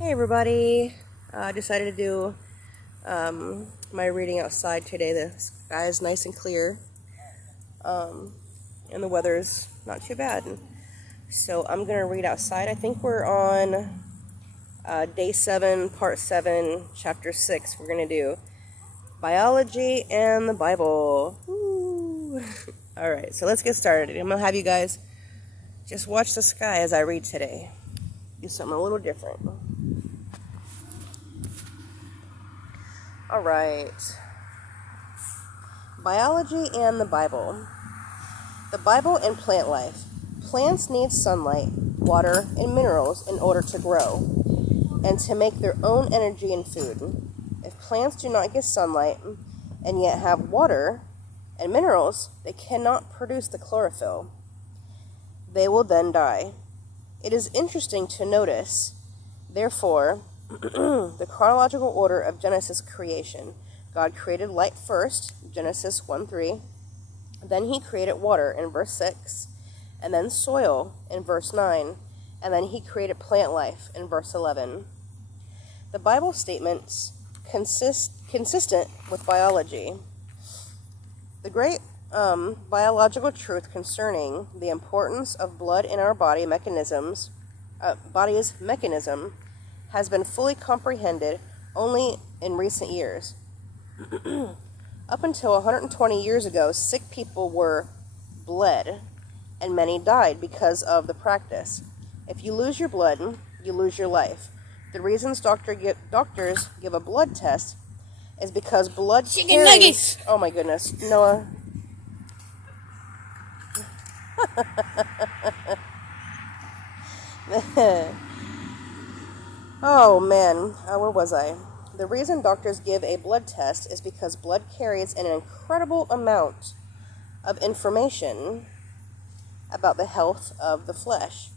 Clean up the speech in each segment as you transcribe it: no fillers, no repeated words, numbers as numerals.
Hey everybody, I decided to do my reading outside today. The sky is nice and clear, and the weather's not too bad. So I'm going to read outside. I think we're on day 7, part 7, chapter 6. We're going to do biology and the Bible. Woo! Alright, so let's get started. I'm going to have you guys just watch the sky as I read today. Do something a little different. Alright. Biology and the Bible. The Bible and plant life. Plants need sunlight, water, and minerals in order to grow, and to make their own energy and food. If plants do not get sunlight, and yet have water and minerals, they cannot produce the chlorophyll. They will then die. It is interesting to notice, therefore, the chronological order of Genesis creation. God created light first, Genesis 1:3. Then he created water in verse 6, and then soil in verse 9, and then he created plant life in verse 11. The Bible statements consistent with biology. The great biological truth concerning the importance of blood in our body's mechanism has been fully comprehended only in recent years. Up until 120 years ago, sick people were bled, and many died because of the practice. If you lose your blood, you lose your life. The reasons doctors give a blood test is because blood Chicken nuggets! Oh my goodness, Noah. Oh man, where was I? The reason doctors give a blood test is because blood carries an incredible amount of information about the health of the flesh.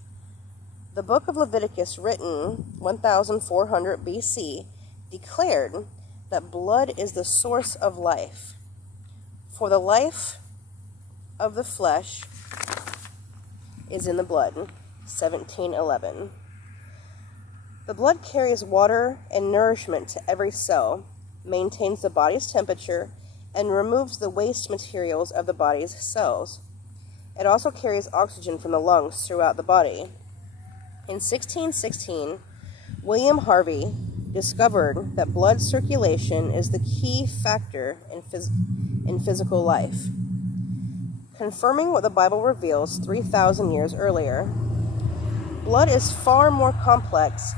The book of Leviticus, written 1400 BC, declared that blood is the source of life. For the life of the flesh is in the blood, 1711. The blood carries water and nourishment to every cell, maintains the body's temperature, and removes the waste materials of the body's cells. It also carries oxygen from the lungs throughout the body. In 1616, William Harvey discovered that blood circulation is the key factor in physical life, confirming what the Bible reveals 3,000 years earlier. Blood is far more complex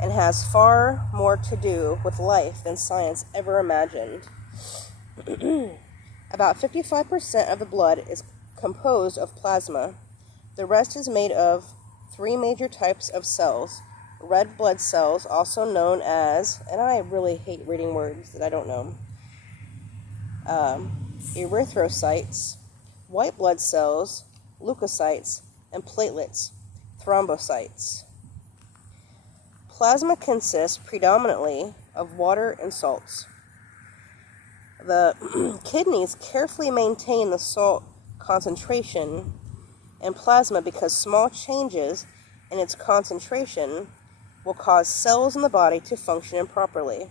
and has far more to do with life than science ever imagined. About 55% of the blood is composed of plasma. The rest is made of 3 major types of cells. Red blood cells, also known as, and I really hate reading words that I don't know, erythrocytes, white blood cells, leukocytes, and platelets, thrombocytes. Plasma consists predominantly of water and salts. The kidneys carefully maintain the salt concentration in plasma because small changes in its concentration will cause cells in the body to function improperly.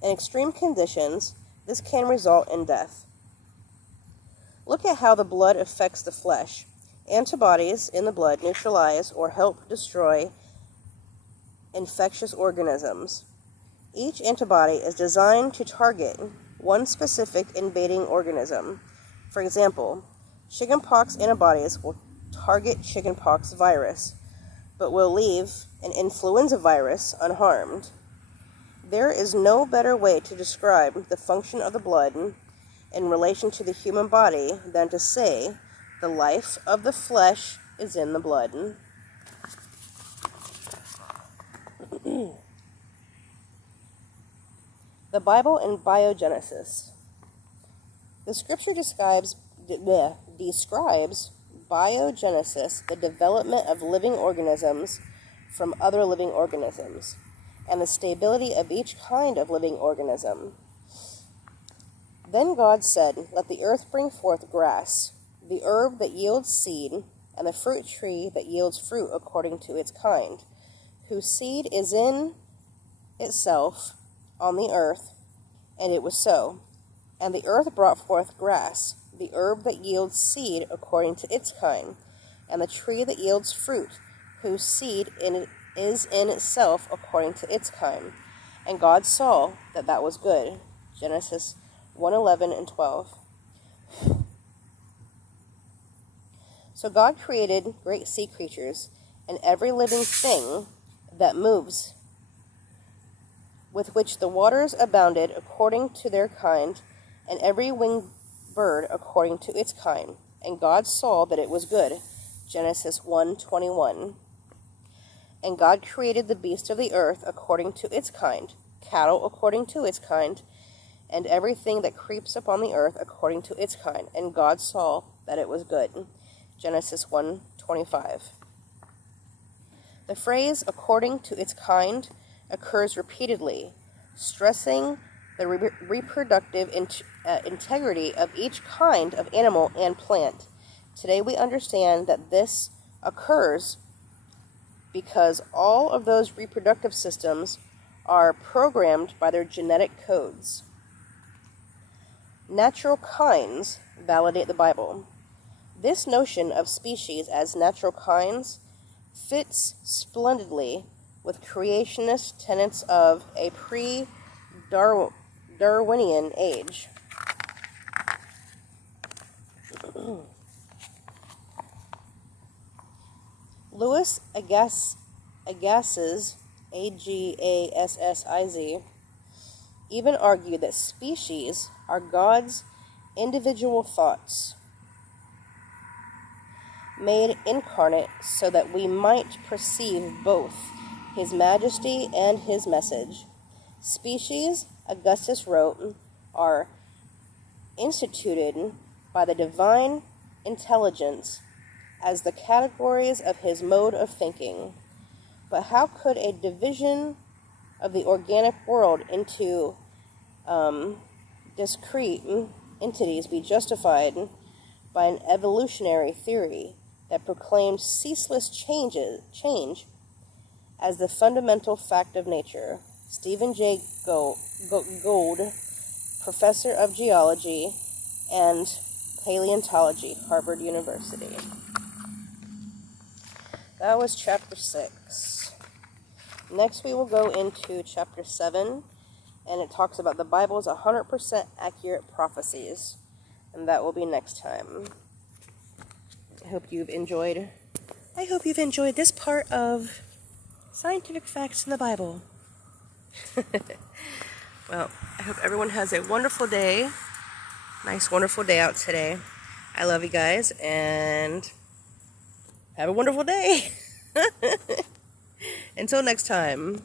In extreme conditions, this can result in death. Look at how the blood affects the flesh. Antibodies in the blood neutralize or help destroy infectious organisms. Each antibody is designed to target one specific invading organism. For example, chickenpox antibodies will target chickenpox virus, but will leave an influenza virus unharmed. There is no better way to describe the function of the blood in relation to the human body than to say the life of the flesh is in the blood. The Bible and biogenesis. The scripture describes biogenesis, the development of living organisms from other living organisms, and the stability of each kind of living organism. Then God said, "Let the earth bring forth grass, the herb that yields seed, and the fruit tree that yields fruit according to its kind, whose seed is in itself on the earth, and it was so. And the earth brought forth grass, the herb that yields seed according to its kind, and the tree that yields fruit, whose seed is in itself according to its kind. And God saw that that was good. Genesis 1:11 and 12. So God created great sea creatures and every living thing that moves, with which the waters abounded according to their kind, and every winged bird according to its kind. And God saw that it was good. Genesis 1:21. And God created the beast of the earth according to its kind, cattle according to its kind, and everything that creeps upon the earth according to its kind. And God saw that it was good. Genesis 1:25. The phrase according to its kind occurs repeatedly, stressing the reproductive integrity of each kind of animal and plant. Today we understand that this occurs because all of those reproductive systems are programmed by their genetic codes. Natural kinds validate the Bible. This notion of species as natural kinds fits splendidly with creationist tenets of a pre-Darwinian age. Louis Agassiz, Agassiz, even argued that species are God's individual thoughts, made incarnate so that we might perceive both His majesty and His message. Species, Augustus wrote, are instituted by the divine intelligence as the categories of His mode of thinking. But how could a division of the organic world into discrete entities be justified by an evolutionary theory that proclaims ceaseless change as the fundamental fact of nature? Stephen Jay Gould, professor of geology and paleontology, Harvard University. That was chapter 6. Next we will go into chapter 7, and it talks about the Bible's 100% accurate prophecies, and that will be next time. I hope you've enjoyed this part of Scientific Facts in the Bible. Well, I hope everyone has a wonderful day. Nice, wonderful day out today. I love you guys, and have a wonderful day. Until next time.